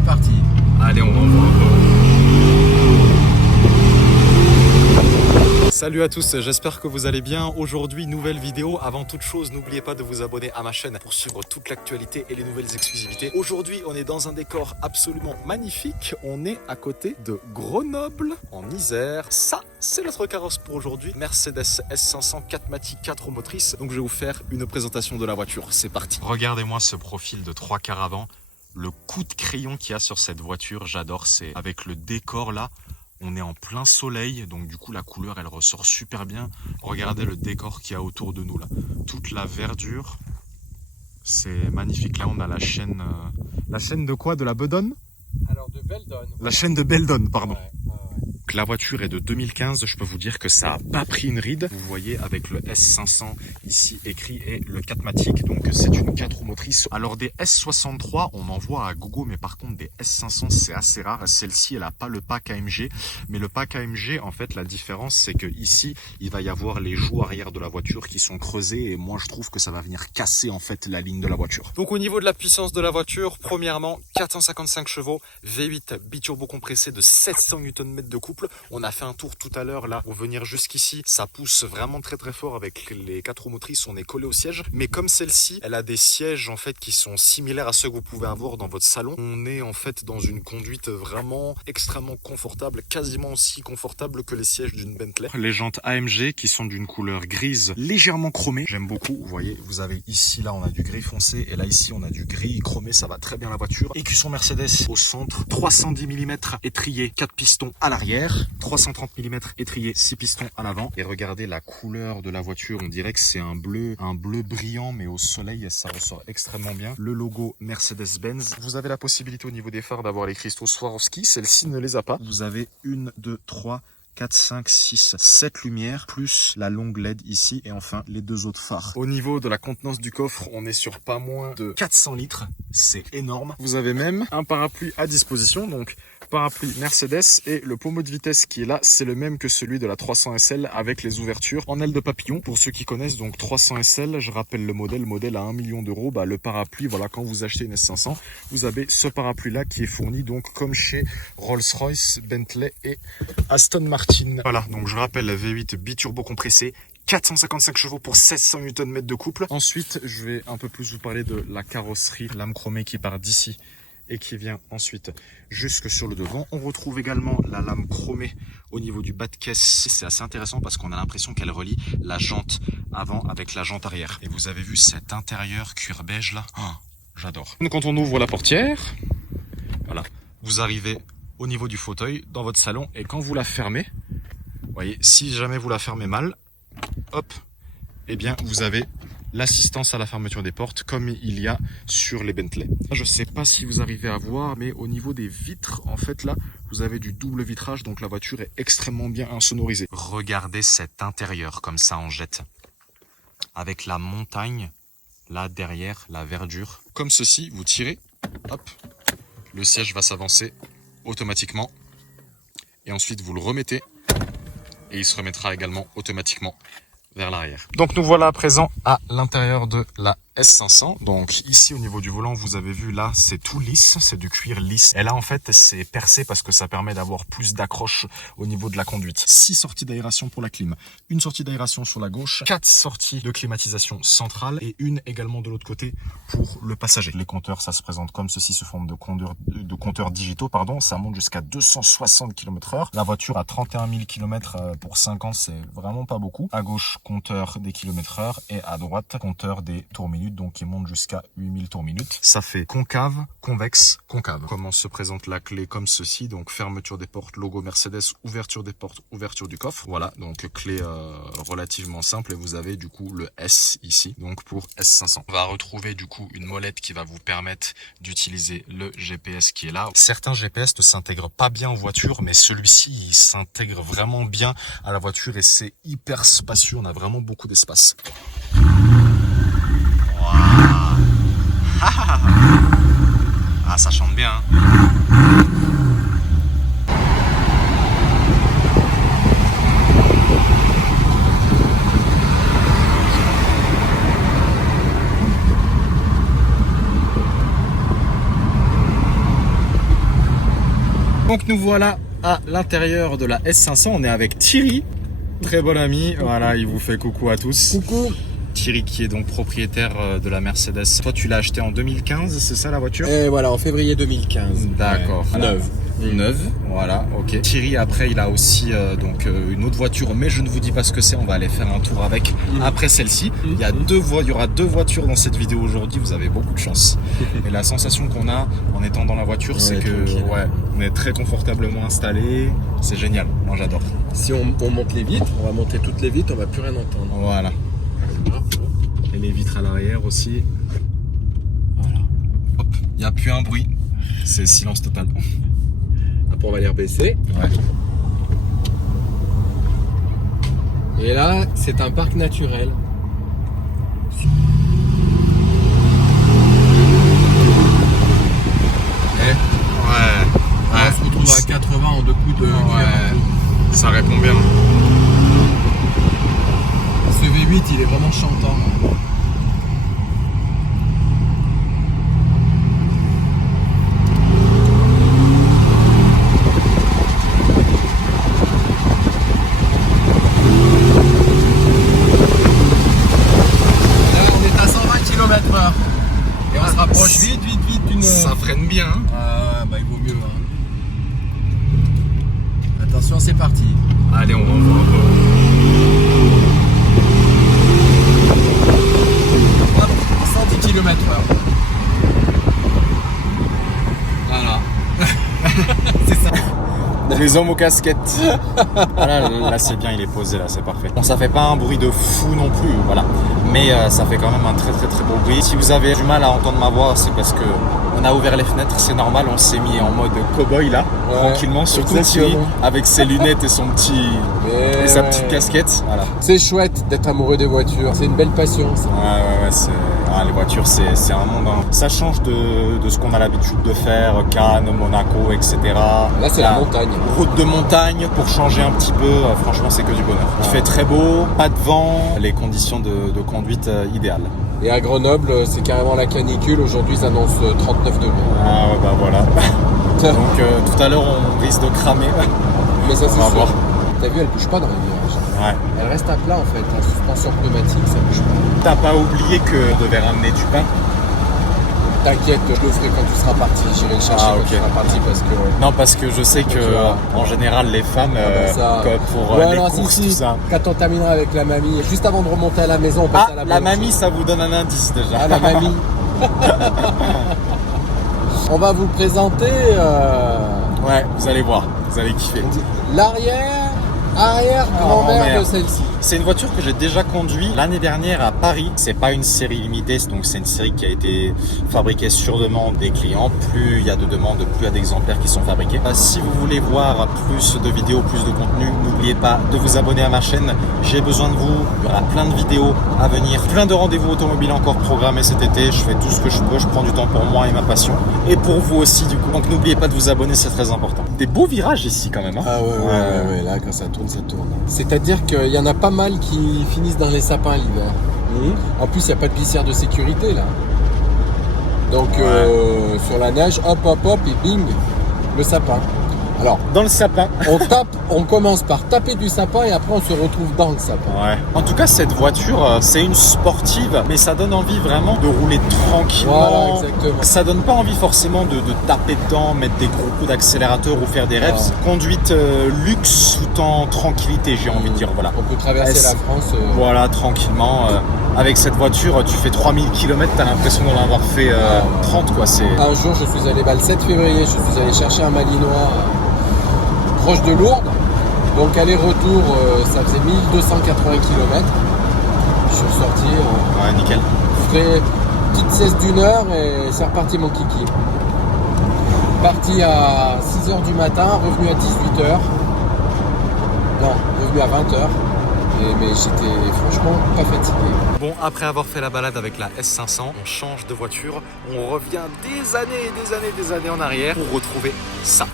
c'est parti. Allez, on renvoie un peu. Salut à tous, j'espère que vous allez bien. Aujourd'hui, nouvelle vidéo. Avant toute chose, n'oubliez pas de vous abonner à ma chaîne pour suivre toute l'actualité et les nouvelles exclusivités. Aujourd'hui, on est dans un décor absolument magnifique. On est à côté de Grenoble, en Isère. Ça, c'est notre carrosse pour aujourd'hui. Mercedes S500 4MATIC 4 roues motrices. Donc, je vais vous faire une présentation de la voiture. C'est parti. Regardez-moi ce profil de 3 quarts avant. Le coup de crayon qu'il y a sur cette voiture, j'adore. C'est avec le décor là. On est en plein soleil, donc du coup la couleur elle ressort super bien. Regardez le décor qu'il y a autour de nous là. Toute la verdure, c'est magnifique. Là on a la chaîne de quoi? De la Bedonne? Alors de Beldon. La chaîne de Beldon, pardon. Ouais. La voiture est de 2015, je peux vous dire que ça n'a pas pris une ride. Vous voyez avec le S500 ici écrit et le 4MATIC, donc c'est une 4 roues motrices. Alors des S63, on en voit à gogo, mais par contre des S500 c'est assez rare. Celle-ci elle n'a pas le pack AMG, mais le pack AMG en fait la différence c'est que ici il va y avoir les joues arrière de la voiture qui sont creusées et moi je trouve que ça va venir casser en fait la ligne de la voiture. Donc au niveau de la puissance de la voiture, premièrement 455 chevaux, V8 biturbo compressé de 700 Nm de couple. On a fait un tour tout à l'heure là pour venir jusqu'ici, ça pousse vraiment très fort avec les 4 roues motrices, on est collé au siège, mais comme celle-ci elle a des sièges en fait qui sont similaires à ceux que vous pouvez avoir dans votre salon, on est en fait dans une conduite vraiment extrêmement confortable, quasiment aussi confortable que les sièges d'une Bentley. Les jantes AMG qui sont d'une couleur grise légèrement chromée, j'aime beaucoup. Vous voyez, vous avez ici là on a du gris foncé et là ici on a du gris chromé, ça va très bien la voiture. Écusson Mercedes au centre, 310 mm étrié, 4 pistons à l'arrière, 330 mm étrié, 6 pistons à l'avant. Et regardez la couleur de la voiture, on dirait que c'est un bleu brillant, mais au soleil ça ressort extrêmement bien. Le logo Mercedes-Benz. Vous avez la possibilité au niveau des phares d'avoir les cristaux Swarovski, celle-ci ne les a pas. Vous avez 1, 2, 3, 4, 5, 6, 7 lumières, plus la longue LED ici, et enfin les 2 autres phares. Au niveau de la contenance du coffre, on est sur pas moins de 400 litres, c'est énorme. Vous avez même un parapluie à disposition, donc parapluie Mercedes, et le pommeau de vitesse qui est là, c'est le même que celui de la 300 SL avec les ouvertures en aile de papillon. Pour ceux qui connaissent, donc 300 SL, je rappelle le modèle à 1 million d'euros, le parapluie, voilà, quand vous achetez une S500, vous avez ce parapluie là qui est fourni donc comme chez Rolls-Royce, Bentley et Aston Martin. Voilà, donc je rappelle la V8 biturbo compressé, 455 chevaux pour 700 Nm de couple. Ensuite, je vais un peu plus vous parler de la carrosserie, lame chromée qui part d'ici et qui vient ensuite jusque sur le devant. On retrouve également la lame chromée au niveau du bas de caisse. C'est assez intéressant parce qu'on a l'impression qu'elle relie la jante avant avec la jante arrière. Et vous avez vu cet intérieur cuir beige là, oh, j'adore. Quand on ouvre la portière, voilà, vous arrivez au niveau du fauteuil dans votre salon et quand vous la fermez, vous voyez, si jamais vous la fermez mal, hop, eh bien vous avez l'assistance à la fermeture des portes comme il y a sur les Bentley. Je sais pas si vous arrivez à voir, mais au niveau des vitres, en fait là, vous avez du double vitrage, donc la voiture est extrêmement bien insonorisée. Regardez cet intérieur comme ça en jette, avec la montagne là derrière, la verdure. Comme ceci, vous tirez, hop, le siège va s'avancer automatiquement, et ensuite vous le remettez, et il se remettra également automatiquement vers l'arrière. Donc nous voilà à présent à l'intérieur de la S500. Donc ici au niveau du volant, vous avez vu là, c'est tout lisse, c'est du cuir lisse. Et là en fait, c'est percé parce que ça permet d'avoir plus d'accroche au niveau de la conduite. 6 sorties d'aération pour la clim, une sortie d'aération sur la gauche, 4 sorties de climatisation centrale et une également de l'autre côté pour le passager. Les compteurs, ça se présente comme ceci sous forme de compteurs digitaux, pardon. Ça monte jusqu'à 260 km/h. La voiture a 31 000 km pour 5 ans, c'est vraiment pas beaucoup. À gauche, compteur des km/h et à droite, compteur des tours minutes, donc qui monte jusqu'à 8000 tours minutes. Ça fait concave, convexe, concave. Comment se présente la clé? Comme ceci, donc fermeture des portes, logo Mercedes, ouverture des portes, ouverture du coffre. Voilà, donc clé relativement simple et vous avez du coup le S ici, donc pour S500. On va retrouver du coup une molette qui va vous permettre d'utiliser le GPS qui est là. Certains GPS ne s'intègrent pas bien en voiture, mais celui-ci il s'intègre vraiment bien à la voiture et c'est hyper spacieux, on a vraiment beaucoup d'espace. Ah, ça chante bien, hein. Donc nous voilà à l'intérieur de la S500. On est avec Thierry, très bon ami. Voilà, il vous fait coucou à tous. Coucou. Thierry qui est donc propriétaire de la Mercedes. Toi tu l'as acheté en 2015, c'est ça la voiture? Et voilà, en février 2015. D'accord. Ouais. Neuve. Neuve, voilà, ok. Thierry après il a aussi une autre voiture, mais je ne vous dis pas ce que c'est, on va aller faire un tour avec après celle-ci. Il y aura deux voitures dans cette vidéo aujourd'hui, vous avez beaucoup de chance. Et la sensation qu'on a en étant dans la voiture, c'est que on est très confortablement installé, c'est génial, moi j'adore. Si on monte les vitres, on va monter toutes les vitres, on va plus rien entendre. Voilà. Et les vitres à l'arrière aussi. Voilà. Hop, il n'y a plus un bruit, c'est silence total. Après on va les rebaisser. Ouais. Et là, c'est un parc naturel. On se retrouve à 80 en 2 coups de cuir. Ça répond bien. Ce V8, il est vraiment chantant. Rapproche vite d'une... Ça freine bien. Hein. Bah il vaut mieux. Hein. Attention, c'est parti. Allez, on va voir un peu. Hop, 110 km/h. Voilà. C'est ça. Les hommes aux casquettes. Voilà, là c'est bien, il est posé là, c'est parfait. Bon, ça fait pas un bruit de fou non plus, voilà. Mais ça fait quand même un très beau bruit. Si vous avez du mal à entendre ma voix, c'est parce que on a ouvert les fenêtres, c'est normal, on s'est mis en mode cow-boy là, tranquillement, surtout Thierry, avec ses lunettes et sa petite casquette. Voilà. C'est chouette d'être amoureux des voitures, c'est une belle passion ça. Ouais, les voitures c'est un monde. Hein. Ça change de ce qu'on a l'habitude de faire, Cannes, Monaco, etc. Là c'est la montagne. Route de montagne pour changer un petit peu, franchement c'est que du bonheur. Il fait très beau, pas de vent, les conditions de conduite idéales. Et à Grenoble, c'est carrément la canicule. Aujourd'hui, ils annoncent 39 degrés. Ah ouais, bah voilà. Donc tout à l'heure, on risque de cramer. Mais ça, c'est sûr. Voir. T'as vu, elle bouge pas dans les virages. Ouais. Elle reste à plat en fait. En suspension pneumatique, ça bouge pas. T'as pas oublié que je devais ramener du pain? T'inquiète, je le ferai quand tu seras parti. J'irai le chercher quand tu seras parti parce que... Non, parce que je sais que en général, les femmes, pour les courses, tout ça... Quand on terminera avec la mamie, juste avant de remonter à la maison, on passe à la mamie, ça vous donne un indice déjà. Ah, la mamie. On va vous présenter... Ouais, vous allez voir, vous allez kiffer. Arrière-grand-mère de celle-ci. C'est une voiture que j'ai déjà conduite l'année dernière à Paris. C'est pas une série limitée, donc c'est une série qui a été fabriquée sur demande des clients. Plus il y a de demandes, plus il y a d'exemplaires qui sont fabriqués. Si vous voulez voir plus de vidéos, plus de contenu, n'oubliez pas de vous abonner à ma chaîne. J'ai besoin de vous. Il y aura plein de vidéos à venir, plein de rendez-vous automobiles encore programmés cet été. Je fais tout ce que je peux, je prends du temps pour moi et ma passion. Et pour vous aussi du coup. Donc n'oubliez pas de vous abonner, c'est très important. Des beaux virages ici quand même. Hein. Ah ouais, là quand ça tourne, ça tourne. C'est-à-dire qu'il y en a pas mal qui finissent dans les sapins l'hiver. En plus, il n'y a pas de glissière de sécurité là. Donc sur la neige, hop, et bing, le sapin. Alors, dans le sapin, on commence par taper du sapin et après on se retrouve dans le sapin. Ouais. En tout cas, cette voiture, c'est une sportive, mais ça donne envie vraiment de rouler tranquillement. Voilà, exactement. Ça donne pas envie forcément de taper dedans, mettre des gros coups d'accélérateur ou faire des revs. Conduite luxe tout en tranquillité, j'ai envie de dire. Voilà. On peut traverser la France. Voilà, tranquillement. Avec cette voiture, tu fais 3000 km, t'as l'impression d'en avoir fait 30 quoi. Un jour, je suis allé, le 7 février, je suis allé chercher un Malinois proche de Lourdes. Donc aller-retour, ça faisait 1280 km. Je suis ressorti. Ouais, nickel. Je ferai une petite sieste d'1 heure et c'est reparti mon kiki. Parti à 6h du matin, revenu à 18h. Non, revenu à 20h. Mais j'étais franchement pas fatigué. Bon, après avoir fait la balade avec la S500, on change de voiture. On revient des années en arrière pour retrouver ça.